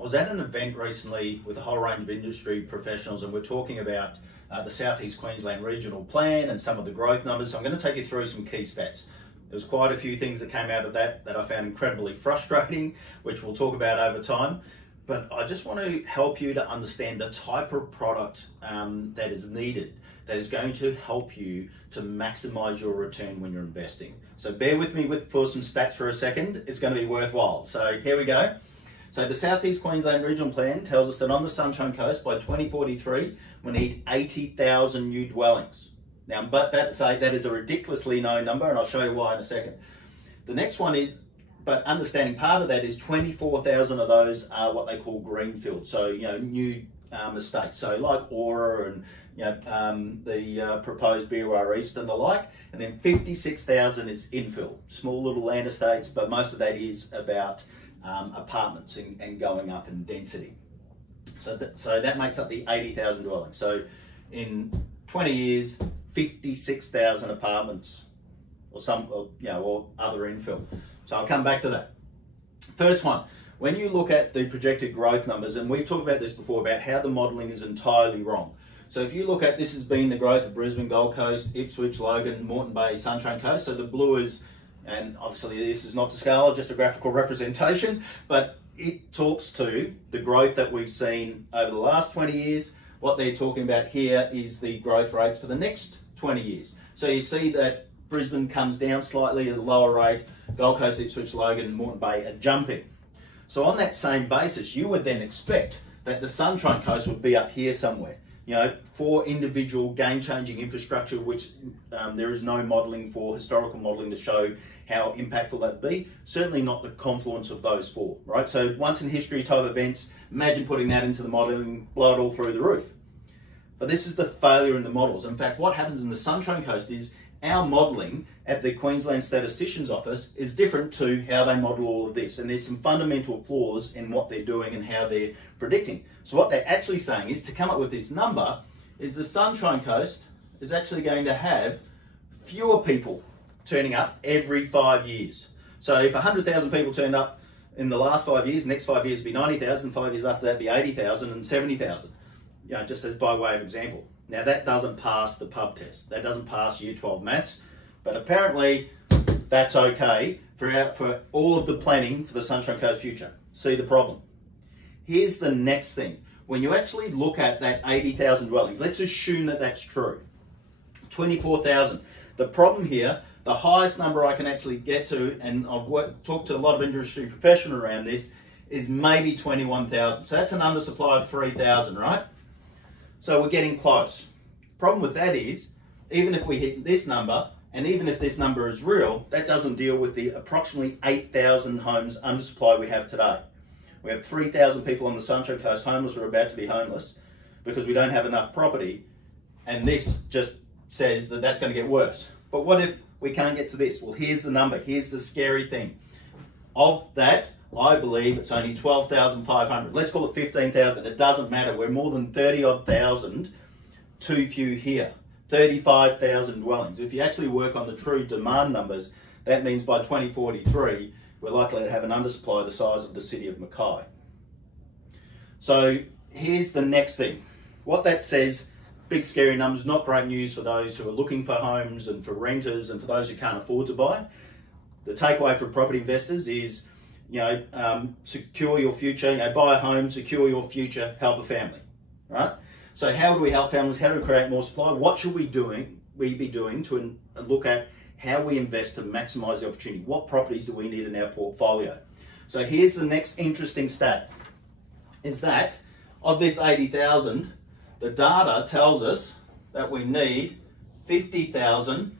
I was at an event recently with a whole range of industry professionals, and we're talking about the South East Queensland Regional Plan and some of the growth numbers. So I'm going to take you through some key stats. There was quite a few things that came out of that I found incredibly frustrating, which we'll talk about over time. But I just want to help you to understand the type of product that is needed, that is going to help you to maximize your return when you're investing. So bear with me for some stats for a second. It's going to be worthwhile. So here we go. So the South East Queensland Regional Plan tells us that on the Sunshine Coast by 2043, we need 80,000 new dwellings. Now I'm about to say that is a ridiculously low number, and I'll show you why in a second. The next one is, but understanding part of that is 24,000 of those are what they call greenfield. So, new estates. So like Aura and, the proposed Beerwah East and the like. And then 56,000 is infill, small little land estates, but most of that is about apartments and going up in density. So that makes up the 80,000 dwellings. So in 20 years, 56,000 apartments or other infill. So I'll come back to that. First one, when you look at the projected growth numbers, and we've talked about this before, about how the modelling is entirely wrong. So if you look at, this has been the growth of Brisbane, Gold Coast, Ipswich, Logan, Moreton Bay, Sunshine Coast. So the blue is, and obviously this is not to scale, just a graphical representation, but it talks to the growth that we've seen over the last 20 years. What they're talking about here is the growth rates for the next 20 years. So you see that Brisbane comes down slightly at a lower rate, Gold Coast, Ipswich, Logan and Moreton Bay are jumping. So on that same basis, you would then expect that the Sunshine Coast would be up here somewhere. For individual game-changing infrastructure, which there is no modelling for, historical modelling to show how impactful that'd be. Certainly not the confluence of those four, right? So once in history type events, imagine putting that into the modelling, blow it all through the roof. But this is the failure in the models. In fact, what happens in the Sunshine Coast is our modelling at the Queensland Statistician's Office is different to how they model all of this. And there's some fundamental flaws in what they're doing and how they're predicting. So what they're actually saying is, to come up with this number, is the Sunshine Coast is actually going to have fewer people turning up every 5 years. So if 100,000 people turned up in the last 5 years, next 5 years be 90,000, 5 years after that be 80,000 and 70,000. Just as by way of example. Now that doesn't pass the pub test. That doesn't pass Year 12 maths, but apparently that's okay for all of the planning for the Sunshine Coast future. See the problem? Here's the next thing. When you actually look at that 80,000 dwellings, let's assume that that's true. 24,000. The problem here, the highest number I can actually get to, and I've talked to a lot of industry professionals around this, is maybe 21,000. So that's an undersupply of 3,000, right? So we're getting close. Problem with that is, even if we hit this number, and even if this number is real, that doesn't deal with the approximately 8,000 homes undersupply we have today. We have 3,000 people on the Sunshine Coast homeless or about to be homeless because we don't have enough property, and this just says that that's going to get worse. But what if we can't get to this? Well, here's the number. Here's the scary thing. Of that, I believe it's only 12,500. Let's call it 15,000. It doesn't matter. We're more than 30-odd thousand too few here. 35,000 dwellings. If you actually work on the true demand numbers, that means by 2043, we're likely to have an undersupply the size of the city of Mackay. So here's the next thing. What that says, big scary numbers, not great news for those who are looking for homes and for renters and for those who can't afford to buy. The takeaway for property investors is, secure your future, buy a home, secure your future, help a family, right? So how do we help families? How do we create more supply? What should we be doing to look at how we invest to maximize the opportunity? What properties do we need in our portfolio? So here's the next interesting stat, is that of this 80,000, the data tells us that we need 50,000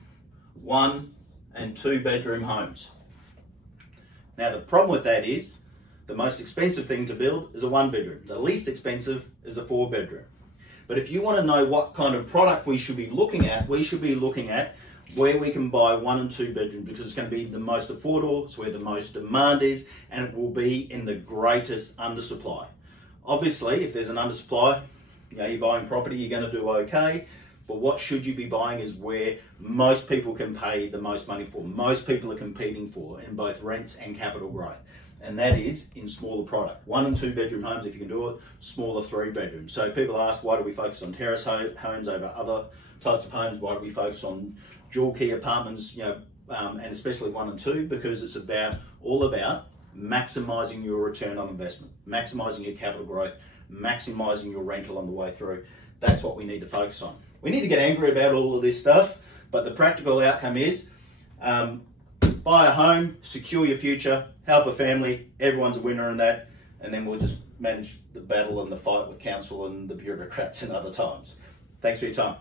1- and 2-bedroom homes. Now the problem with that is, the most expensive thing to build is a 1-bedroom. The least expensive is a 4-bedroom. But if you want to know what kind of product we should be looking at, we should be looking at where we can buy 1- and 2-bedrooms, because it's going to be the most affordable, it's where the most demand is, and it will be in the greatest undersupply. Obviously, if there's an undersupply, you're buying property, you're going to do okay. But what should you be buying is where most people can pay the most money for. Most people are competing for in both rents and capital growth. and that is in smaller product. 1 and 2 bedroom homes, if you can do it, smaller 3 bedrooms. So people ask, why do we focus on terrace homes over other types of homes? Why do we focus on dual key apartments, and especially 1 and 2? Because it's all about maximising your return on investment, maximising your capital growth, maximising your rental on the way through. That's what we need to focus on. We need to get angry about all of this stuff, but the practical outcome is buy a home, secure your future, help a family, everyone's a winner in that, and then we'll just manage the battle and the fight with council and the bureaucrats in other times. Thanks for your time.